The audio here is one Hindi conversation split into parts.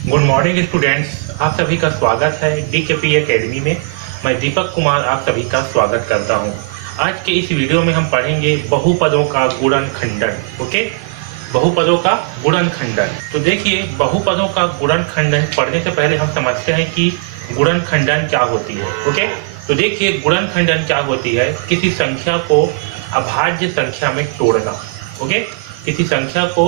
गुड मॉर्निंग स्टूडेंट्स, आप सभी का स्वागत है DKP एकेडमी में। मैं दीपक कुमार आप सभी का स्वागत करता हूं। आज के इस वीडियो में हम पढ़ेंगे बहुपदों का गुणनखंडन। ओके, बहुपदों का गुणनखंडन। तो देखिए, बहुपदों का गुणनखंडन पढ़ने से पहले हम समझते हैं कि गुणनखंडन क्या होती है। ओके, तो देखिए गुणनखंडन क्या होती है, किसी संख्या को अभाज्य संख्या में तोड़ना। ओके, किसी संख्या को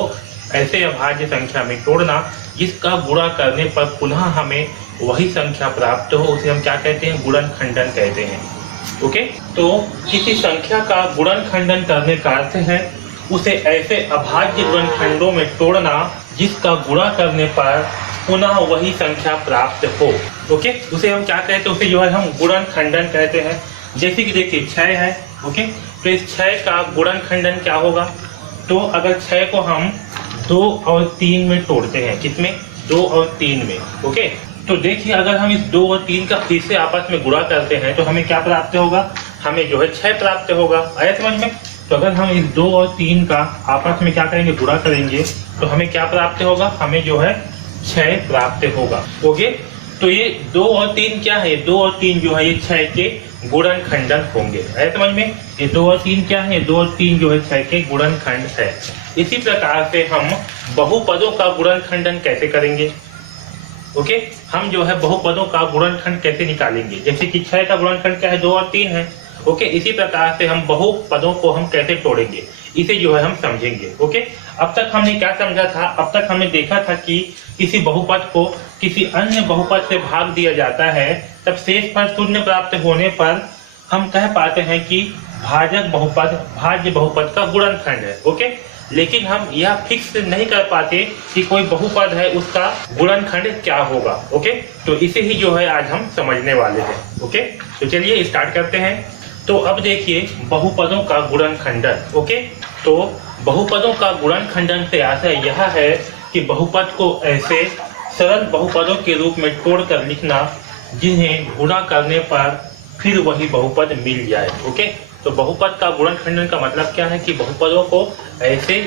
ऐसे अभाज्य संख्या में तोड़ना जिसका गुणा करने पर पुनः हमें वही संख्या प्राप्त हो, उसे हम क्या कहते हैं, गुणनखंडन कहते हैं। ओके, तो किसी संख्या का गुणनखंडन करने का अर्थ है उसे ऐसे अभाज्य गुणनखंडों में तोड़ना जिसका गुणा करने पर पुनः वही संख्या प्राप्त हो। ओके, उसे हम क्या कहते हैं, उसे जो है हम गुणनखंडन कहते हैं। जैसे कि देखिए 6 है। ओके, तो इस 6 का गुणनखंडन क्या होगा, तो अगर 6 को हम 2 और 3 में तोड़ते हैं, किसमें, 2 और 3 में। ओके, तो देखिए अगर हम इस 2 और 3 का फिर से आपस में गुणा करते हैं तो हमें क्या प्राप्त होगा, हमें जो है 6 प्राप्त होगा। आया समझ में। तो अगर हम इस 2 और 3 का आपस में क्या करेंगे, गुणा करेंगे, तो हमें क्या प्राप्त होगा, हमें जो है 6 प्राप्त होगा। ओके, तो ये 2 और 3 क्या है, 2 और 3 जो है ये 6 के गुणनखंडन होंगे। आया समझ में। ये 2 और 3 क्या है, 2 और 3 जो है 6 के गुणनखंड है। इसी प्रकार से हम बहुपदों का गुणनखंडन कैसे करेंगे। ओके, हम जो है बहुपदों का गुणनखंड कैसे निकालेंगे, जैसे कि 6 का गुणनखंड क्या है, 2 और 3 है। ओके, इसी प्रकार से हम बहुपदों को हम कैसे तोड़ेंगे, इसे जो है हम समझेंगे। ओके, अब तक हमने क्या समझा था, अब तक हमने देखा था कि किसी बहुपद को किसी अन्य बहुपद से भाग दिया जाता है, तब शेष पर शून्य प्राप्त होने पर हम कह पाते हैं कि भाजक बहुपद भाज्य बहुपद का गुणनखंड है। ओके, लेकिन हम यह फिक्स नहीं कर पाते कि कोई बहुपद है उसका गुणनखंड क्या होगा। ओके, तो इसे ही जो है आज हम समझने वाले हैं। ओके, तो चलिए स्टार्ट करते हैं। तो अब देखिए बहुपदों का गुणनखंडन। ओके, तो बहुपदों का गुणनखंडन से आशय यह है कि बहुपद को ऐसे सरल बहुपदों के रूप में तोड़कर लिखना जिन्हें गुणा करने पर फिर वही बहुपद मिल जाए। ओके, तो बहुपद का गुणनखंडन का मतलब क्या है कि बहुपदों को ऐसे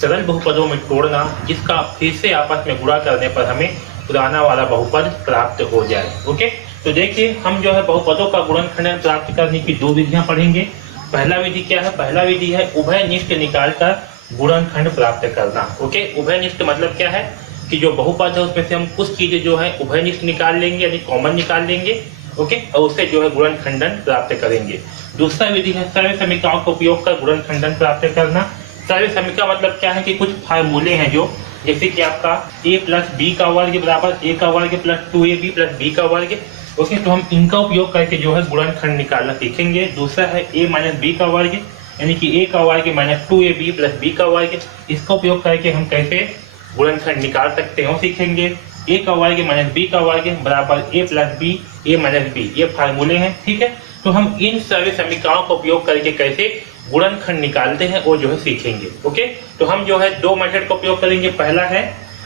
सरल बहुपदों में तोड़ना जिसका फिर से आपस में गुणा करने पर हमें पुराना वाला बहुपद प्राप्त हो जाए। ओके, तो देखिए हम जो है बहुपदों का गुणनखंडन प्राप्त करने की 2 विधियां पढ़ेंगे। पहला विधि क्या है, पहला विधि है उभयनिष्ठ निकालकर गुणनखंड प्राप्त करना। ओके, उभयनिष्ठ मतलब क्या है कि जो बहुपद है उसमें से हम कुछ चीजें जो है उभयनिष्ठ निकाल लेंगे, यानी कॉमन निकाल लेंगे। ओके, और उससे जो है गुणनखंडन प्राप्त करेंगे। दूसरा विधि है सर्व समीकरणों का उपयोग कर गुणनखंडन प्राप्त करना। सर्व समीकरण मतलब क्या है कि कुछ फार्मूले हैं जो, जैसे कि आपका a + b का वर्ग बराबर a का वर्ग + 2ab + b का वर्ग। ओके, तो हम इनका उपयोग करके जो है गुणनखंड निकालना सीखेंगे। दूसरा है a - b का वर्ग, यानी कि a का वर्ग - 2ab + b का वर्ग। इसका उपयोग करके हम कैसे गुणनखंड निकाल सकते हैं सीखेंगे। a का वर्ग - b का वर्ग बराबर a + b a - b, ये फार्मूले हैं। ठीक है, तो हम इन सारे समीकरणों का उपयोग करके कैसे गुणनखंड निकालते हैं वो जो है सीखेंगे। ओके, तो हम जो है 2 मेथड का उपयोग करेंगे। पहला है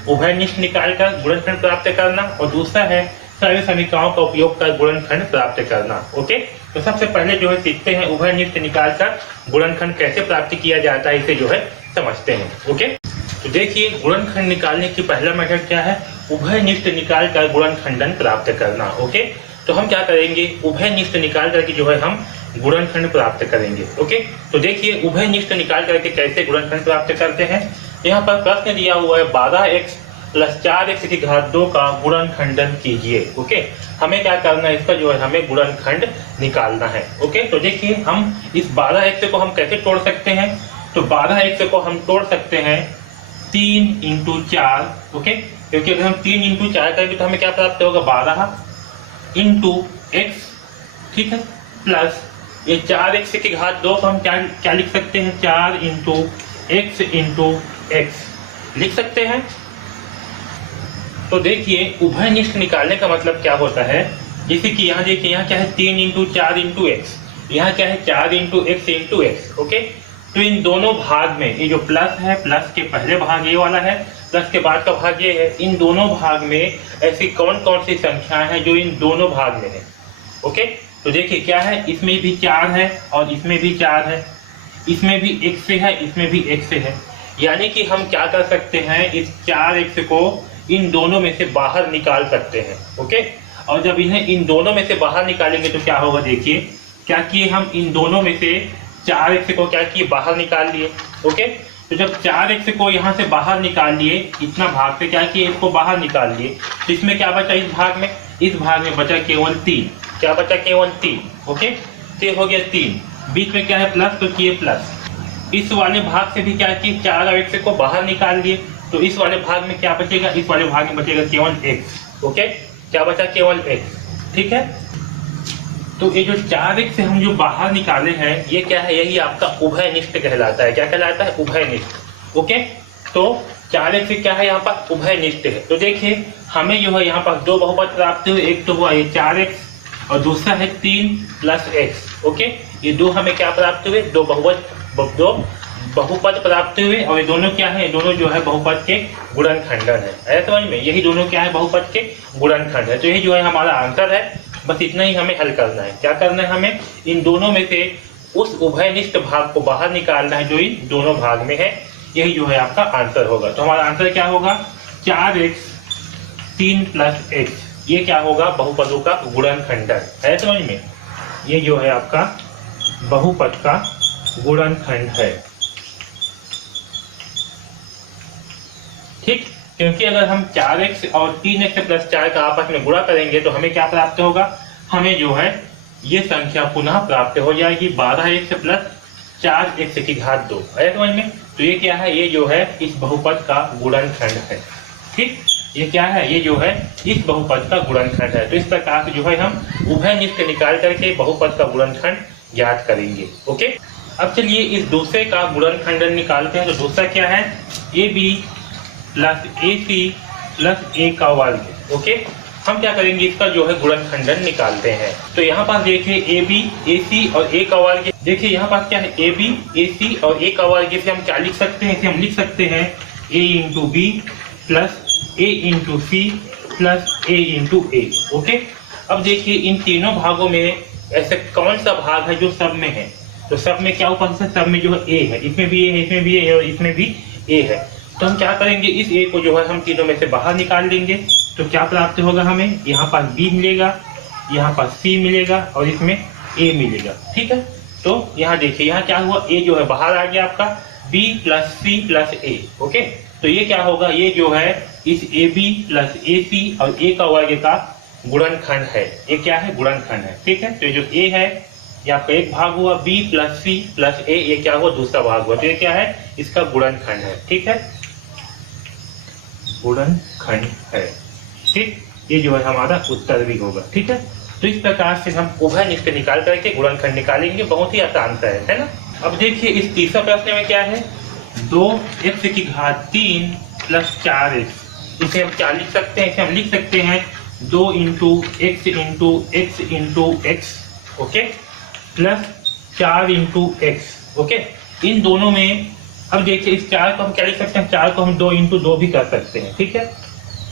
उभयनिष्ठ निकालकर गुणनखंड प्राप्त करना और दूसरा है सारे समीकरणों का उपयोग कर गुणनखंड प्राप्त करना। ओके, तो सबसे पहले जो है सीखते हैं उभयनिष्ठ निकालकर गुणनखंड कैसे प्राप्त किया जाता है, इसे जो है समझते हैं। ओके, तो देखिए गुणनखंड निकालने की पहला मेथड क्या है, उभयनिष्ठ निकालकर गुणनखंडन प्राप्त करना। ओके, तो हम क्या करेंगे, उभयनिष्ठ निकाल करके जो है हम गुणनखंड प्राप्त करेंगे। ओके, तो देखिए उभयनिष्ठ निकाल करके कैसे गुणनखंड प्राप्त करते हैं। यहाँ पर प्रश्न दिया हुआ है 12x + 4x की घात 2 का गुणनखंडन कीजिए। ओके, हमें क्या करना है, इसका जो है हमें गुणनखंड निकालना है। ओके, तो देखिए हम इस 12x को हम कैसे तोड़ सकते हैं, तो 12x को हम तोड़ सकते हैं 3 × 4। ओके, क्योंकि अगर हम 3 × 4 करेंगे तो हमें क्या प्राप्त होगा, 12 × x। ठीक है, प्लस ये 4x की घात 2 को हम क्या लिख सकते हैं, 4 × x लिख सकते हैं। तो देखिए उभयनिष्ठ निकालने का मतलब क्या होता है, जैसे कि यहाँ देखिए, यहाँ क्या है 3 × 4 × x, यहाँ क्या है 4 × x × x। ओके, तो इन दोनों भाग में ये जो प्लस है, प्लस के पहले भाग ये वाला है, प्लस के बाद का भाग ये है, इन दोनों भाग में ऐसी कौन कौन सी संख्याएं हैं जो इन दोनों भाग में है। ओके, तो देखिए क्या है, इसमें भी 4 है और इसमें भी 4 है, इसमें भी 1 से है, इसमें भी 1 से है। यानी कि हम क्या कर सकते हैं, इस 4x को इन दोनों में से बाहर निकाल सकते हैं। ओके, और जब इन्हें इन दोनों में से बाहर निकालेंगे तो क्या होगा, देखिए क्या किए हम इन दोनों में से 4x को क्या किए, बाहर निकाल लिए। ओके, तो जब 4x को यहाँ से बाहर निकाल लिए, इतना भाग से क्या किए, इसको बाहर निकाल लिए, तो इसमें क्या बचा, इस भाग में बचा केवल 3। क्या बचा, केवल 3। ओके, तो हो गया 3, बीच में क्या है प्लस, तो किए प्लस। इस वाले भाग से भी क्या किए, 4x को बाहर निकाल लिए, तो इस वाले भाग में क्या बचेगा, इस वाले भाग में बचेगा केवल x। ओके, क्या बचा, केवल x। ठीक है, तो ये जो 4x से हम जो बाहर निकाले हैं, ये क्या है, यही आपका उभयनिष्ठ कहलाता है। क्या कहलाता है, उभयनिष्ठ। ओके, तो 4x से क्या है, यहाँ पर उभयनिष्ठ है। तो देखिए हमें जो है यहाँ पर दो बहुपद प्राप्त हुए, एक तो हुआ ये 4x और दूसरा है 3 + x। ओके, ये दो हमें क्या प्राप्त हुए, दो बहुपद प्राप्त हुए, और ये दोनों क्या है, दोनों जो है बहुपद के गुणनखंडन है। समझ में, यही दोनों क्या है, बहुपद के गुणनखंड है। तो यही जो है हमारा आंसर है। बस इतना ही हमें हल करना है। क्या करना है, हमें इन दोनों में से उस उभयनिष्ठ भाग को बाहर निकालना है जो इन दोनों भाग में है। यही जो है आपका आंसर होगा। तो हमारा आंसर क्या होगा, 4x 3 + x। ये क्या होगा, बहुपदों का गुणनखंडन है। समझ में, ये जो है आपका बहुपद का गुणनखंड है। ठीक, क्योंकि अगर हम 4x और 3x + 4 का आपस में गुणा करेंगे तो हमें क्या प्राप्त होगा, हमें जो है ये संख्या पुनः प्राप्त हो जाएगी 12x + 4x⁴ 2। है समझ में। तो ये क्या है, ये जो है इस बहुपद का गुणनखंड है। ठीक, ये क्या है, ये जो है इस बहुपद का गुणनखंड है। तो इस प्रकार से जो है हम उभयनिष्ठ निकाल करके बहुपद का गुणनखंड ज्ञात करेंगे। ओके, अब चलिए इस दूसरे का गुणनखंडन निकालते हैं। तो दूसरा क्या है, AB + AC + A का वर्ग। ओके, हम क्या करेंगे, इसका जो है गुणनखंडन निकालते हैं। तो यहाँ पास देखिए AB, AC और A का वर्ग। देखिए यहाँ पास क्या है, AB, AC और A का वर्ग। इसे हम क्या लिख सकते हैं, इसे हम लिख सकते हैं A × B + A × C + A × A। Okay, अब देखिए इन तीनों भागों में ऐसे कौन सा भाग है जो सब में है। तो सब में क्या ऊपर से, सब में जो है A है, इसमें भी A है, इसमें भी A है और इसमें भी A है। तो हम क्या करेंगे, इस A को जो है हम तीनों में से बाहर निकाल देंगे। तो क्या प्राप्त होगा, हमें यहाँ पास B मिलेगा, यहाँ पास C मिलेगा और इसमें A मिलेगा। ठीक है, तो यहाँ देखिए यहाँ क्या हुआ, A जो है बाहर आ गया आपका, B + C + A। ओके, तो ये क्या होगा, ये जो है इस AB + AC और A का वर्ग का गुणनखंड है। ये क्या है, गुणनखंड है। ठीक है, तो ये जो A है ये आपका एक भाग हुआ, B + C + A ये क्या हुआ, दूसरा भाग हुआ। तो ये क्या है, इसका गुणनखंड है। ठीक है, गुणनखंड है। ठीक, ये जो है हमारा उत्तर भी होगा। ठीक है, तो इस प्रकार से हम उभयनिष्ठ निकाल करके गुणनखंड निकालेंगे। बहुत ही आसान सा है ना। अब देखिए इस तीसरा प्रश्न में क्या है, 2x⁴ + 4x। इसे हम क्या लिख सकते हैं, इसे हम लिख सकते हैं 2 × x × x × x। Okay, + 4 × x। Okay, इन दोनों में अब देखिए इस 4 को हम क्या लिख सकते हैं, 4 को हम 2 × 2 भी कर सकते हैं। ठीक है,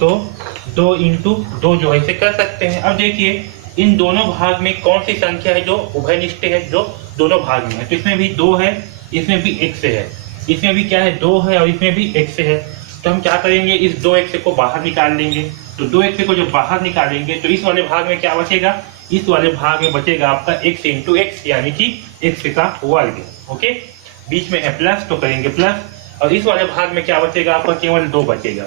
तो 2 × 2 जो है इसे कर सकते हैं। अब देखिए इन दोनों भाग में कौन सी संख्या है जो उभयनिष्ठ है, जो दोनों भाग में है। तो इसमें भी 2 है, इसमें भी x है, इसमें भी क्या है 2 है और इसमें भी x है। तो हम क्या करेंगे, इस 2x को बाहर निकाल लेंगे। तो 2x को जब बाहर निकालेंगे तो इस वाले भाग में क्या बचेगा, इस वाले भाग में बचेगा आपका x × x, यानी कि x का वर्ग। ओके, बीच में है प्लस तो करेंगे प्लस, और इस वाले भाग में क्या बचेगा आपका, केवल 2 बचेगा।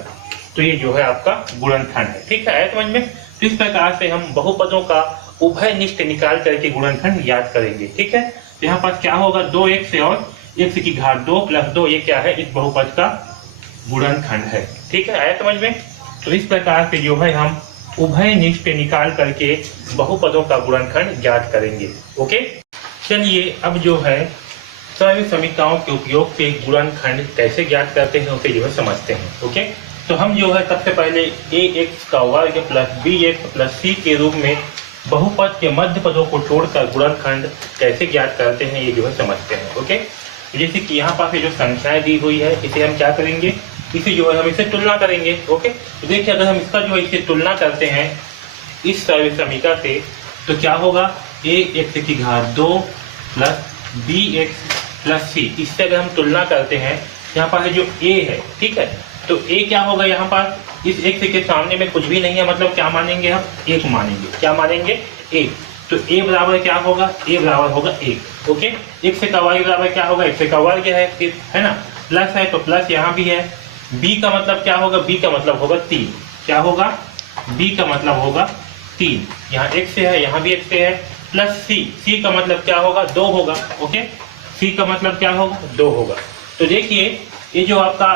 तो ये जो है आपका गुणनखंड है। ठीक है, समझ में। तो इस प्रकार से हम बहुपदों का उभयनिष्ठ निकाल करके गुणनखंड ज्ञात करेंगे। ठीक है, तो यहाँ पास क्या होगा, 2x और x⁴ 2 + 2 ये क्या है, इस बहुपद का गुणनखंड है। ठीक है, आया समझ में। तो इस प्रकार से जो है हम उभयनिष्ठ निकाल करके बहुपदों का गुणनखंड ज्ञात करेंगे। ओके, चलिए अब जो है सभी समीकरणों के उपयोग से गुणनखंड कैसे ज्ञात करते हैं उसे जो है समझते हैं। ओके, तो हम जो है सबसे पहले ax का वर्ग + bx + c के रूप में बहुपद के मध्य पदों को तोड़कर गुणनखंड कैसे ज्ञात करते हैं ये जो है समझते हैं। ओके, जैसे कि यहाँ पास जो संख्याएं दी हुई है इसे हम क्या करेंगे, इसे जो है हम इससे तुलना करेंगे। ओके, तो देखिए अगर हम इसका जो है इसे तुलना करते हैं इस समीकरण से, तो क्या होगा, ax⁴ 2 + bx + c। इससे अगर हम तुलना करते हैं यहाँ पर है जो a है, ठीक है। तो a क्या होगा यहाँ पर, इस x के सामने में कुछ भी नहीं है, मतलब क्या मानेंगे हम, 1 मानेंगे। क्या मानेंगे, 1। तो a बराबर क्या होगा, a बराबर होगा 1। ओके, x का y बराबर क्या होगा, x का वर्ग है, फिर है ना, प्लस है तो प्लस यहाँ भी है। b का मतलब क्या होगा, b का मतलब होगा 3। क्या होगा, b का मतलब होगा 3। यहाँ x है, यहाँ भी x है, प्लस c का मतलब क्या होगा, 2 होगा। ओके, c का मतलब क्या होगा, 2 होगा। तो देखिए ये जो आपका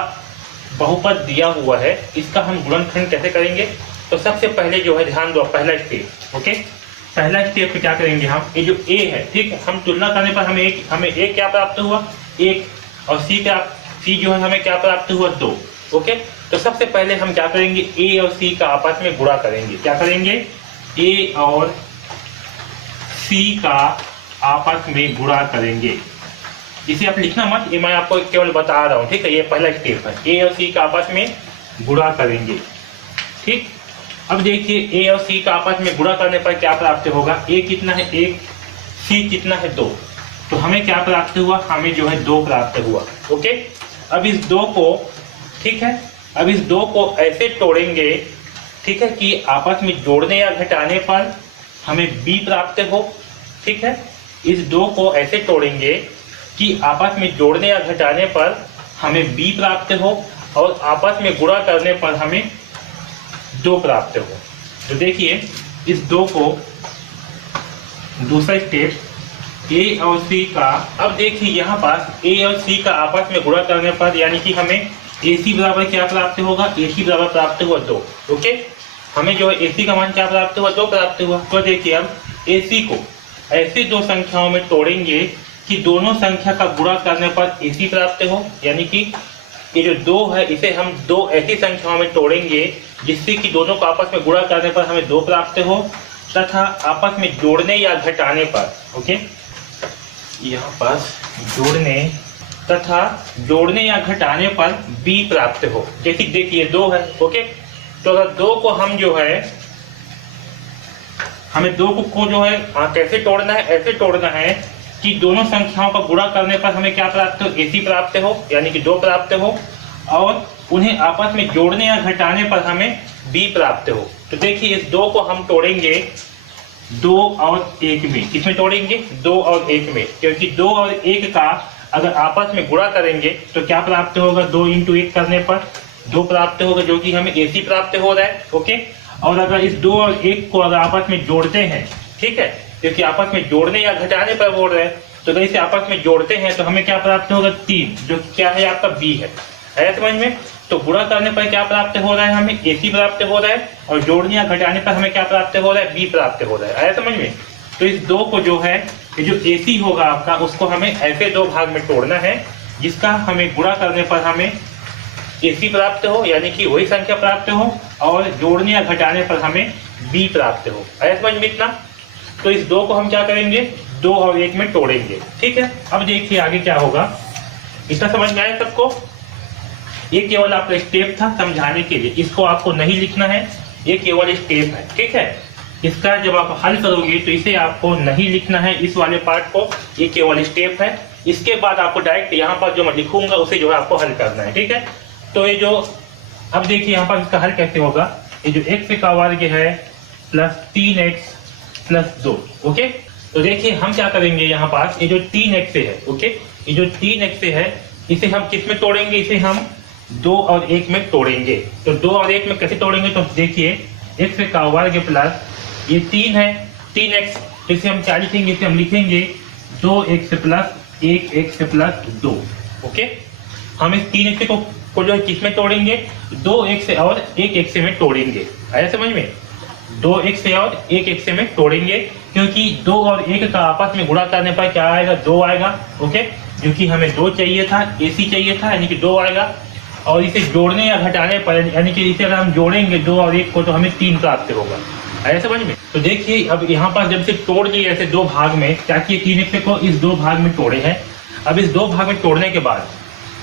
बहुपद दिया हुआ है, इसका हम गुणनखंड कैसे करेंगे। तो सबसे पहले जो है ध्यान दो, पहला स्टेप। ओके, पहला स्टेप पे क्या करेंगे हम, ये जो a है, ठीक है, हम तुलना करने पर हमें a क्या प्राप्त हुआ, 1, और c जो है हमें क्या प्राप्त हुआ, 2। ओके, तो सबसे पहले हम क्या करेंगे, a और c का आपस में गुणा करेंगे। क्या करेंगे, a और c का आपस में गुणा करेंगे। इसे आप लिखना मत, ये मैं आपको केवल बता रहा हूँ, ठीक है। ये पहला स्टेप है, a और c का आपस में गुणा करेंगे। ठीक, अब देखिए a और c का आपस में गुणा करने पर क्या प्राप्त होगा, a कितना है 1, c कितना है 2। तो हमें क्या प्राप्त हुआ, हमें जो है 2 प्राप्त हुआ। ओके, अब इस 2 को, ठीक है, अब इस 2 को ऐसे तोड़ेंगे, ठीक है, कि आपस में जोड़ने या घटाने पर हमें b प्राप्त हो। ठीक है, इस 2 को ऐसे तोड़ेंगे कि आपस में जोड़ने या घटाने पर हमें b प्राप्त हो, और आपस में गुणा करने पर हमें 2 प्राप्त हो। तो देखिए इस 2 को, दूसरा स्टेप, a और c का, अब देखिए यहाँ पास a और c का आपस में गुणा करने पर, यानी कि हमें ac बराबर क्या प्राप्त होगा, ac बराबर प्राप्त हुआ 2। ओके, हमें जो है ac का मान क्या प्राप्त हुआ, 2 प्राप्त हुआ। तो देखिए हम ac को ऐसे 2 संख्याओं में तोड़ेंगे कि दोनों संख्या का गुणा करने पर ac प्राप्त हो, यानी कि ये जो 2 है इसे हम 2 ऐसी संख्याओं में तोड़ेंगे जिससे कि दोनों को आपस में गुणा करने पर हमें 2 प्राप्त हो, तथा आपस में जोड़ने या घटाने पर, ओके, यहाँ पास जोड़ने तथा जोड़ने या घटाने पर b प्राप्त हो। जैसे देखिए 2 है। ओके, तो अगर 2 को हम जो है, हमें 2 को जो है कैसे तोड़ना है, ऐसे तोड़ना है कि दोनों संख्याओं का गुणा करने पर हमें क्या प्राप्त हो, ac प्राप्त हो, यानी कि 2 प्राप्त हो, और उन्हें आपस में जोड़ने या घटाने पर हमें b प्राप्त हो। तो देखिए इस 2 को हम तोड़ेंगे 2 और 1 में। किसमें तोड़ेंगे, 2 और 1 में, क्योंकि 2 और 1 का अगर आपस में गुणा करेंगे तो क्या प्राप्त होगा, 2 × 1 करने पर 2 प्राप्त होगा, जो कि हमें ac प्राप्त हो रहा है। ओके, और अगर इस 2 और 1 को अगर आपस में जोड़ते हैं, ठीक है, क्योंकि आपस में जोड़ने या घटाने पर बोल रहे हैं, तो अगर इसे आपस में जोड़ते हैं तो हमें क्या प्राप्त होगा, 3, जो क्या है आपका b है। आया समझ में। तो गुणा करने पर क्या प्राप्त हो रहा है, हमें ac प्राप्त हो रहा है, और जोड़ने या घटाने पर हमें क्या प्राप्त हो रहा है, b प्राप्त हो रहा है। आया समझ में। तो इस 2 को जो है, ये जो ac होगा आपका, उसको हमें ऐसे 2 भाग में तोड़ना है जिसका हमें गुणा करने पर हमें ac प्राप्त हो, यानी कि वही संख्या प्राप्त हो, और जोड़ने या घटाने पर हमें b प्राप्त हो। आया समझ में इतना। तो इस 2 को हम क्या करेंगे, 2 और 1 में तोड़ेंगे। ठीक है, अब देखिए आगे क्या होगा, इतना समझ में आया सबको। ये केवल आपका स्टेप था समझाने के लिए, इसको आपको नहीं लिखना है, ये केवल स्टेप है। ठीक है, इसका जब आप हल करोगे तो इसे आपको नहीं लिखना है, इस वाले पार्ट को, ये केवल स्टेप है। इसके बाद आपको डायरेक्ट यहाँ पर जो मैं लिखूंगा उसे जो है आपको हल करना है। ठीक है, तो ये जो, अब देखिए यहाँ पर इसका हल कैसे होगा, ये जो x का वर्ग है प्लस 3x प्लस 2। ओके, तो देखिए हम क्या करेंगे, यहाँ पास ये जो 3x है, ओके, ये जो 3x है इसे हम किस में तोड़ेंगे, इसे हम 2 और 1 में तोड़ेंगे। तो 2 और 1 में कैसे तोड़ेंगे, तो देखिए x का वर्ग प्लस ये 3 है 3x, तो इसे हम क्या लिखेंगे, इसे हम लिखेंगे 2x plus 1x plus 2। Okay, हम इस 3x को जो है किस में तोड़ेंगे, 2x और 1x में तोड़ेंगे। आया समझ में, 2x और 1x में तोड़ेंगे, क्योंकि 2 और 1 का आपस में गुणा करने पर क्या आएगा, 2 आएगा। ओके, क्योंकि हमें 2 चाहिए था, ac चाहिए था, यानी कि 2 आएगा, और इसे जोड़ने या घटाने पर, यानी कि इसे अगर हम जोड़ेंगे 2 और 1 को, तो हमें 3 प्राप्त होगा। आया समझ में। तो देखिए अब यहाँ पर जब से तोड़ दिए ऐसे 2 भाग में, क्या किए, 3x को इस 2 भाग में तोड़े हैं। अब इस 2 भाग में तोड़ने के बाद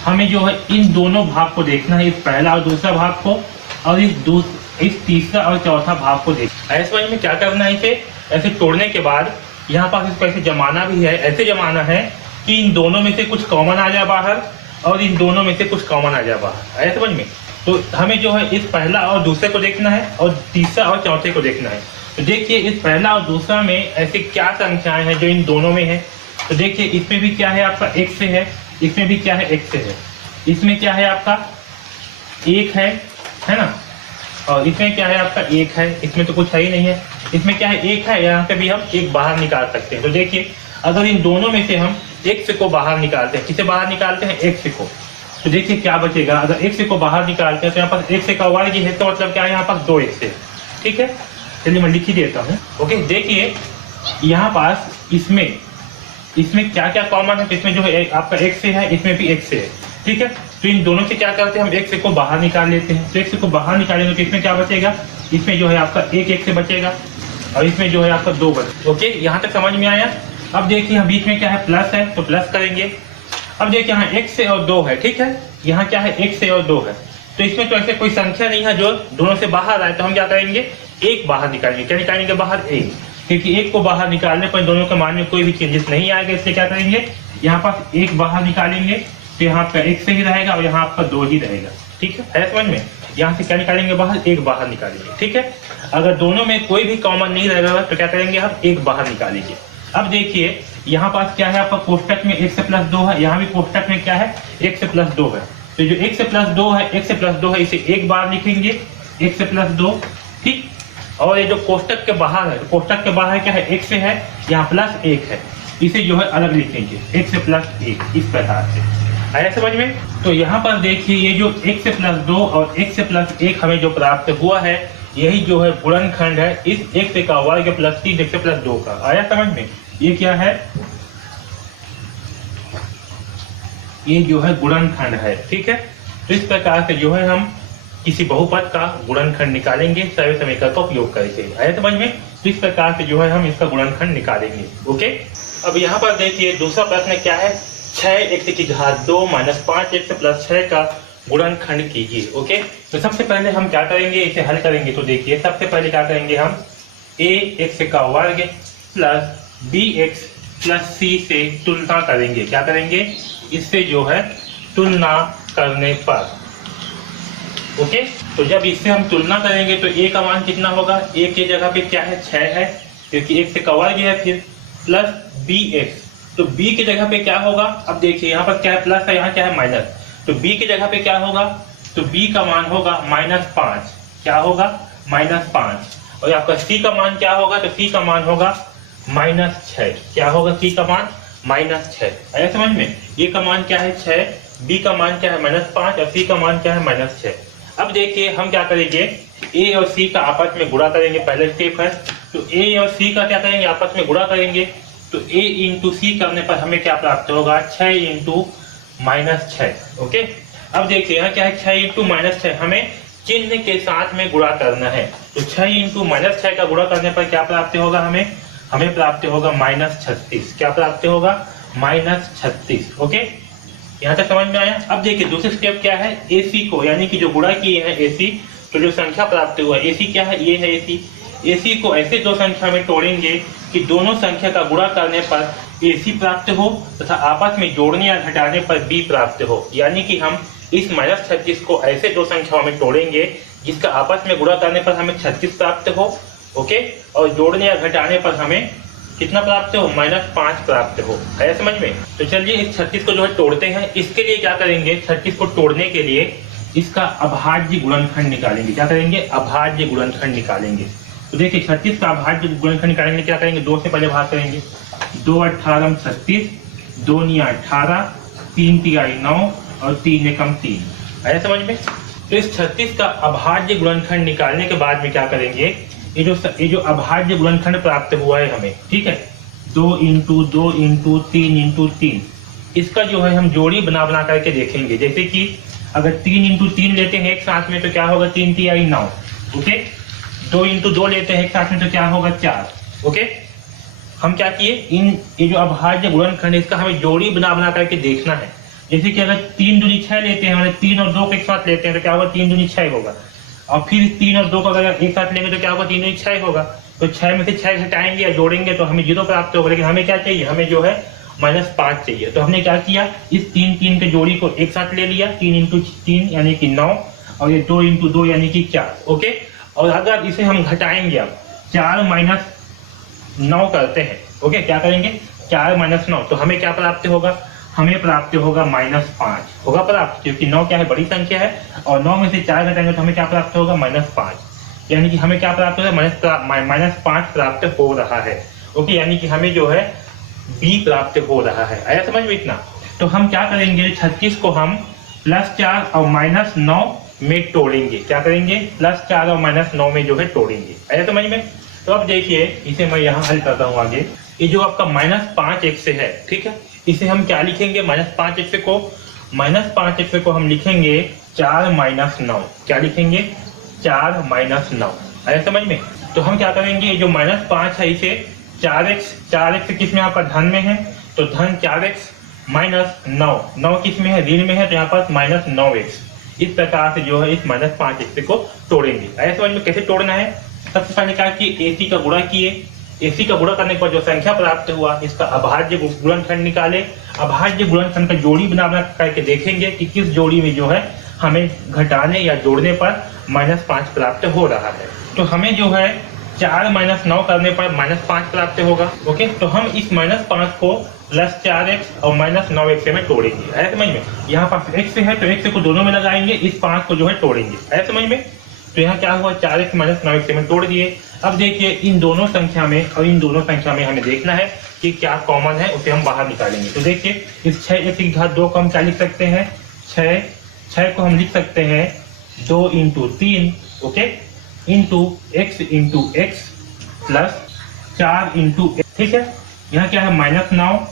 हमें जो है इन दोनों भाग को देखना है, इस पहला और दूसरा भाग को, और इस तीसरा और चौथा भाग को देखना है। समझ में क्या करना है, इसे ऐसे तोड़ने के बाद यहाँ पास इसको ऐसे जमाना भी है, ऐसे जमाना है कि इन दोनों में से कुछ कॉमन आ जाए बाहर, और इन दोनों में से कुछ कॉमन आ जाए बाहर। आया समझ में? तो हमें जो है इस पहला और दूसरे को देखना है और तीसरा और चौथे को देखना है। तो देखिए इस पहला और दूसरा में ऐसे क्या संख्याएं हैं जो इन दोनों में है। तो देखिए इसमें भी क्या है आपका एक से है, इसमें भी क्या है एक से है, इसमें क्या है आपका एक है ना, और इसमें क्या है आपका एक है, इसमें तो कुछ है ही नहीं है। इसमें क्या है एक है, यहाँ पे भी हम एक बाहर निकाल सकते हैं। तो देखिए अगर इन दोनों में से हम x को बाहर निकालते हैं, किसे बाहर निकालते हैं x को, तो देखिए क्या बचेगा। अगर x को बाहर निकालते हैं तो यहाँ पर x का वर्ग है, तो मतलब क्या है यहाँ पर 2x है। ठीक है, चलिए मैं लिख ही देता हूँ। ओके, देखिए यहाँ पास इसमें क्या क्या कॉमन है। इसमें जो है आपका x है, इसमें भी x है। ठीक है, तो इन दोनों से क्या करते हैं हम x को बाहर निकाल लेते हैं। तो x को बाहर निकालेंगे तो इसमें क्या बचेगा, इसमें जो है आपका एक x बचेगा और इसमें जो है आपका 2 बचेगा। ओके, यहाँ तक समझ में आया। अब देखिए यहाँ बीच में क्या है प्लस है, तो प्लस करेंगे। अब देखिए यहाँ x से और 2 है। ठीक है, यहाँ क्या है x से और 2 है, तो इसमें तो ऐसे कोई संख्या नहीं है जो दोनों से बाहर आए। तो हम क्या करेंगे, एक बाहर निकालेंगे। क्या निकालेंगे बाहर, एक, क्योंकि एक को बाहर निकालने पर दोनों के मान में कोई भी चेंजेस नहीं आएगा। इसलिए क्या करेंगे, यहाँ पास एक बाहर निकालेंगे तो यहाँ आपका एक से ही रहेगा और यहाँ आपका 2 ही रहेगा। ठीक है समझ में? यहाँ से क्या निकालेंगे बाहर, एक बाहर निकालेंगे। ठीक है, अगर दोनों में कोई भी कॉमन नहीं रहेगा तो क्या करेंगे, हम एक बाहर निकालेंगे। अब देखिए यहाँ पास क्या है आपका कोष्टक में x से प्लस 2 है, यहाँ भी कोष्टक में क्या है x से प्लस 2 है। तो जो x से प्लस 2 है, x से प्लस 2 है, इसे एक बार लिखेंगे x से प्लस 2। ठीक, और ये जो कोष्टक के बाहर है, कोष्टक के बाहर क्या है x से है, यहाँ प्लस 1 है, इसे जो है अलग लिखेंगे x से प्लस 1। इस प्रकार से आया समझ में? तो यहाँ पर देखिए ये जो x से प्लस 2 और x से प्लस 1 हमें जो प्राप्त हुआ है, यही जो है गुणनखंड है इस x का वर्ग प्लस 3 x से प्लस 2 का। आया समझ में? ये क्या है, ये जो है गुणनखंड है। ठीक है, तो इस प्रकार से जो है हम किसी बहुपद का गुणनखंड निकालेंगे सभी समीकरण का उपयोग करके। आया समझ में? तो इस प्रकार से जो है हम इसका गुणनखंड निकालेंगे। ओके, अब यहाँ पर देखिए दूसरा प्रश्न क्या है, 6x की घात 2 माइनस 5x प्लस 6 का गुणनखंड कीजिए। ओके, तो सबसे पहले हम क्या करेंगे, इसे हल करेंगे। तो देखिए सबसे पहले क्या करेंगे, हम ax का वर्ग प्लस bx प्लस c से तुलना करेंगे। क्या करेंगे, इससे जो है तुलना करने पर। ओके, तो जब इससे हम तुलना करेंगे तो a का मान कितना होगा, a की जगह पे क्या है 6 है, क्योंकि x का वर्ग है, फिर प्लस bx, तो b की जगह पे क्या होगा। अब देखिए यहाँ पर क्या है प्लस है, यहाँ क्या है माइनस, तो b की जगह पे क्या होगा, तो b का मान होगा -5। क्या होगा, -5। और आपका c का मान क्या होगा, तो c का मान होगा -6। क्या होगा, c का मान -6। आया समझ में? a का मान क्या है 6, b का मान क्या है -5 और c का मान क्या है -6। अब देखिए हम क्या करेंगे, a और c का आपस में गुणा करेंगे, पहले स्टेप है। तो a और c का क्या करेंगे, आपस में गुणा करेंगे। तो a इंटू सी करने पर हमें क्या प्राप्त होगा, 6 इंटू -6। ओके, अब देखिए यहाँ क्या है 6 इंटू -6, हमें चिन्ह के साथ में गुणा करना है। तो 6 इंटू -6 का गुणा करने पर क्या प्राप्त होगा, हमें प्राप्त होगा -36। क्या प्राप्त होगा, -36। ओके, यहाँ तक समझ में आया। अब देखिए दूसरी स्टेप क्या है, AC को यानी कि जो गुणा किए हैं AC, तो जो संख्या प्राप्त हुआ AC क्या है, ये है AC को ऐसे दो संख्या में तोड़ेंगे कि दोनों संख्या का गुणा करने पर AC प्राप्त हो तथा आपस में जोड़ने या घटाने पर B प्राप्त हो। यानी कि हम इस -36 को ऐसे दो संख्याओं में तोड़ेंगे जिसका आपस में गुणा करने पर हमें 36 प्राप्त हो। ओके, और जोड़ने या घटाने पर हमें कितना प्राप्त हो, -5 प्राप्त हो। आया समझ में? तो चलिए इस 36 को जो है तोड़ते हैं। इसके लिए क्या करेंगे, 36 को तोड़ने के लिए इसका अभाज्य गुणनखंड निकालेंगे। क्या करेंगे, अभाज्य गुणनखंड निकालेंगे। तो देखिए 36 का अभाज्य गुणनखंड निकालेंगे, क्या करेंगे, 2 से पहले भाग करेंगे। 2 18 36, 2 18, 3 तिहाई 9 और 3 एकम 3। आया समझ में? तो इस 36 का अभाज्य गुणनखंड निकालने के बाद में क्या करेंगे, ये जो अभाज्य गुणनखंड प्राप्त हुआ है हमें, ठीक है, 2 इंटू 2 इंटू 3 इंटू 3, इसका जो है हम जोड़ी बना करके देखेंगे। जैसे कि अगर 3 इंटू 3 लेते हैं एक साथ में तो क्या होगा, 3 तिहाई 9। ओके, 2 इंटू 2 लेते हैं एक साथ में तो क्या होगा, 4। ओके, हम क्या किए, ये जो अभाज्य गुणनखंड इसका हमें जोड़ी बना करके देखना है। जैसे कि अगर 3 दूनी 6 लेते हैं, मतलब 3 और 2 को एक साथ लेते हैं तो क्या होगा, 3 दूनी 6 होगा। और फिर 3 और 2 को अगर एक साथ लेंगे तो क्या होगा, 3 दूनी 6 होगा। तो 6 में से 6 घटाएंगे या जोड़ेंगे तो हमें 0 प्राप्त होगा। लेकिन हमें क्या चाहिए, हमें जो है -5 चाहिए। तो हमने क्या किया, इस 3 के जोड़ी को एक साथ ले लिया, 3 इंटू 3 यानी कि 9, और ये 2 इंटू 2 यानी कि 4। ओके, और अगर इसे हम घटाएंगे, अब 4 - 9 करते हैं। ओके, क्या करेंगे, 4 - 9, तो हमें क्या प्राप्त होगा, हमें प्राप्त होगा -5 होगा प्राप्त, क्योंकि 9 क्या है, बड़ी संख्या है, और 9 में से 4 घटाएंगे तो हमें क्या प्राप्त होगा, -5, यानी कि हमें क्या प्राप्त होगा, -5 प्राप्त हो रहा है। ओके, यानी कि हमें जो है B प्राप्त हो रहा है। आया समझ में इतना? तो हम क्या करेंगे, 36 को हम +4 और -9 में तोड़ेंगे। क्या करेंगे, +4 और -9 में जो है तोड़ेंगे। आया समझ में? तो अब देखिए, इसे मैं यहाँ हल करता हूँ आगे। ये जो आपका -5x है, ठीक है, इसे हम क्या लिखेंगे, -5x को हम लिखेंगे 4 - 9। क्या लिखेंगे, 4 - 9। आया समझ में? तो हम क्या करेंगे, ये जो -5 है इसे 4x किस में, आपका धन में है, तो धन 4x -9, 9 किस में है, ऋण में है, तो यहाँ पर -9x। इस प्रकार से जो है इस -5x को तोड़ेंगे। आया समझ में कैसे तोड़ना है? सबसे पहले क्या किए, AC का गुणा किए। AC का गुणा करने के बाद जो संख्या प्राप्त हुआ, इसका अभाज्य गुणनखंड निकाले। अभाज्य गुणनखंड का जोड़ी बना करके देखेंगे कि किस जोड़ी में जो है हमें घटाने या जोड़ने पर -5 प्राप्त हो रहा है। तो हमें जो है 4 - 9 करने पर -5 प्राप्त होगा। ओके, तो हम इस -5 को +4x और -9x से में तोड़ेंगे। आया समझ में? यहाँ पर x है तो x को दोनों में लगाएंगे, इस 5 को जो है तोड़ेंगे। आया समझ में? तो यहाँ क्या हुआ, 4x - 9x से में तोड़ दिए। अब देखिए, इन दोनों संख्या में और इन दोनों संख्या में हमें देखना है कि क्या कॉमन है, उसे हम बाहर निकालेंगे। तो देखिए, इस 6x की घात 2 को हम क्या लिख सकते हैं, 6 को हम लिख सकते हैं 2 into 3, okay, into x plus 4 into, ठीक है। यहाँ क्या है, -9,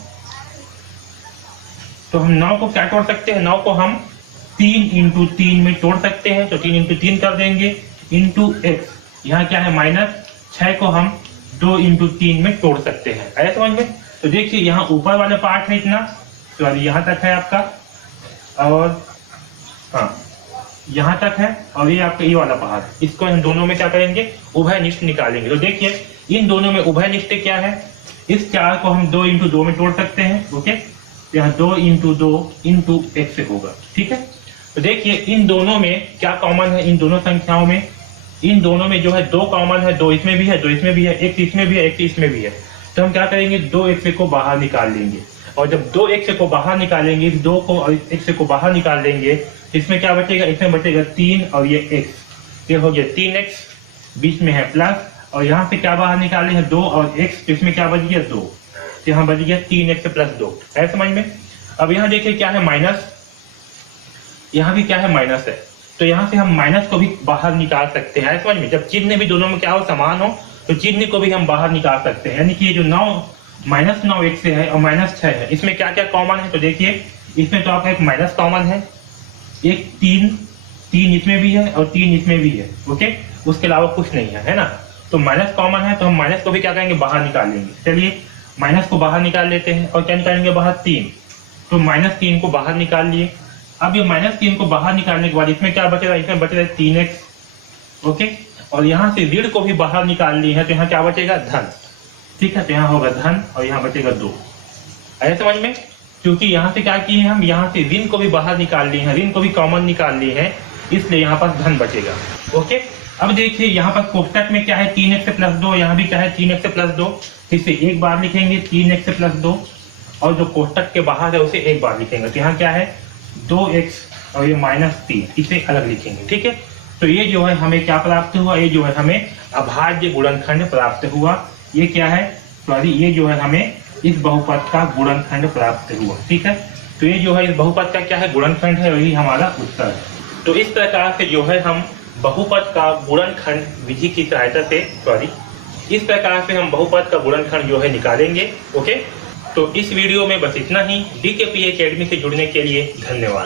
तो हम 9 को क्या तोड़ सकते हैं, 9 को हम 3 इंटू 3 में तोड़ सकते हैं, तो 3 इंटू 3 कर देंगे, इंटू x। यहाँ क्या है, -6 को हम 2 इंटू 3 में तोड़ सकते हैं। आया समझ में? तो देखिए, यहाँ ऊपर वाले पार्ट है इतना, तो यहाँ तक है आपका, और हाँ यहाँ तक है, और ये आपका ये वाला पार्ट, इसको हम दोनों में क्या करेंगे, उभयनिष्ठ निकालेंगे। तो देखिए, इन दोनों में उभयनिष्ठ क्या है, इस 4 को हम 2 इंटू 2 में तोड़ सकते हैं। ओके, यहाँ 2 इंटू 2 इंटू x होगा, ठीक है। तो देखिए, इन दोनों में क्या कॉमन है, इन दोनों संख्याओं में, इन दोनों में जो है 2 कॉमन है, 2 इसमें भी है, 2 इसमें भी है, x इसमें भी है, x इसमें भी है। तो हम क्या करेंगे, 2x को बाहर निकाल लेंगे, और जब 2x को बाहर निकालेंगे, 2 को और x को बाहर निकाल देंगे, इसमें क्या बचेगा, इसमें बचेगा 3 और ये x, ये हो गया 3x, बीच में है प्लस, और यहाँ से क्या बाहर निकाले हैं 2 और x, तो इसमें क्या बच गया 2, तो यहाँ बच गया 3x + 2। है समझ में? अब यहाँ देखिए क्या है, माइनस, यहाँ भी क्या है, माइनस है, तो यहाँ से हम माइनस को भी बाहर निकाल सकते हैं। समझ में? जब चिन्ह भी दोनों में क्या हो, समान हो, तो चिन्ह को भी हम बाहर निकाल सकते हैं। यानी कि ये जो 9 से है और -6 है, इसमें क्या क्या कॉमन है, तो देखिए, इसमें तो आपका एक माइनस कॉमन है, एक 3 इसमें भी है और 3 इसमें भी है। ओके, उसके अलावा कुछ नहीं है ना। तो माइनस कॉमन है, तो हम माइनस को भी क्या करेंगे, बाहर निकाल लेंगे। चलिए, माइनस को बाहर निकाल लेते हैं, और क्या निकालेंगे बाहर, 3, तो -3 को बाहर निकाल लिए। अब ये -3 को बाहर निकालने के बाद इसमें क्या बचेगा, इसमें बचेगा 3x। ओके, और यहाँ से ऋण को भी बाहर निकाल लिए हैं, तो यहाँ क्या बचेगा, धन, ठीक है। तो यहाँ होगा धन, और यहाँ बचेगा 2। आया समझ में? क्योंकि यहाँ से क्या किए हैं, हम यहाँ से ऋण को भी बाहर निकाल लिए हैं, ऋण को भी कॉमन निकाल लिए हैं, इसलिए यहाँ पर धन बचेगा। ओके, अब देखिए, यहाँ पर कोष्टक में क्या है, 3x + 2, यहाँ भी क्या है, 3x + 2, इसे एक बार लिखेंगे 3x + 2, और जो कोष्टक के बाहर है उसे एक बार लिखेंगे। तो यहाँ क्या है, 2x, और ये -3, इसे अलग लिखेंगे, ठीक है। तो ये जो है हमें क्या प्राप्त हुआ, ये जो है हमें अभाज्य गुणनखंड प्राप्त हुआ। ये क्या है, सॉरी, ये जो है हमें इस बहुपद का गुणनखंड प्राप्त हुआ, ठीक है। तो ये जो है इस बहुपद का क्या है, गुणनखंड है, वही हमारा उत्तर है। तो इस प्रकार से जो है हम बहुपद का गुणनखंड विधि की सहायता से, इस प्रकार से हम बहुपद का गुणनखंड जो है निकालेंगे। ओके, तो इस वीडियो में बस इतना ही। DKP एकेडमी से जुड़ने के लिए धन्यवाद।